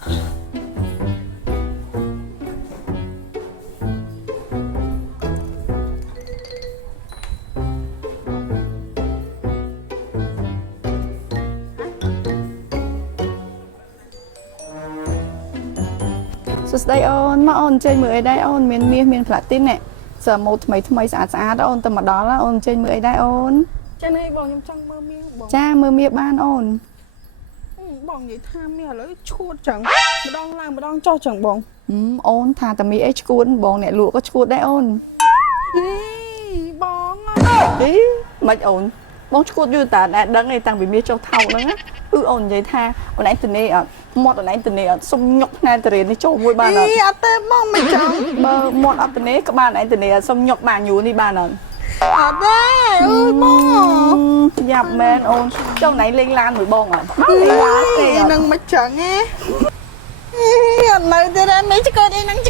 สุดท้ายអូនមកអូនចេញមើលអីដែរអូនមានមាសមានផ្លាទីននេះសើម៉ូថ្មីថ្មីស្អាតស្អាតអូនទៅមកដល់អូនចេញមើលអីដែរអូន ចានេះបងខ្ញុំចង់មើលមាសបង ចាមើលមាសបានអូន បងនិយាយថាមាសឥឡូវឈួតចឹងម្ដងឡើងម្ដងចុះចឹងបង អូនថាតែមាសអីឈួតបងអ្នកលក់ក៏ឈួតដែរអូន បង អីមិនអូនបងឈួតយូរតាតែដឹងឯតាំងពីមាសចុះថោកហ្នឹងណាគឺអូននិយាយថាអូនឯងទៅនេះអត់មាត់អូនឯងទៅនេះអត់សុំញុកផ្នែកតរៀននេះចូលមួយបានអត់ អត់ទេបងមិនចង់ បើមាត់អត់ទៅនេះក្បាលឯងទៅនេះអត់សុំញុកបានយូរនេះបានអត់ អត់ទេអើយបង យ៉ាប់មែនអូនចុះណៃលេងឡានមួយបងអត់អត់លេងឡានទេ នឹងមិនចឹងទេអត់នៅទេនេះឆ្កឹតអីនឹងឆ្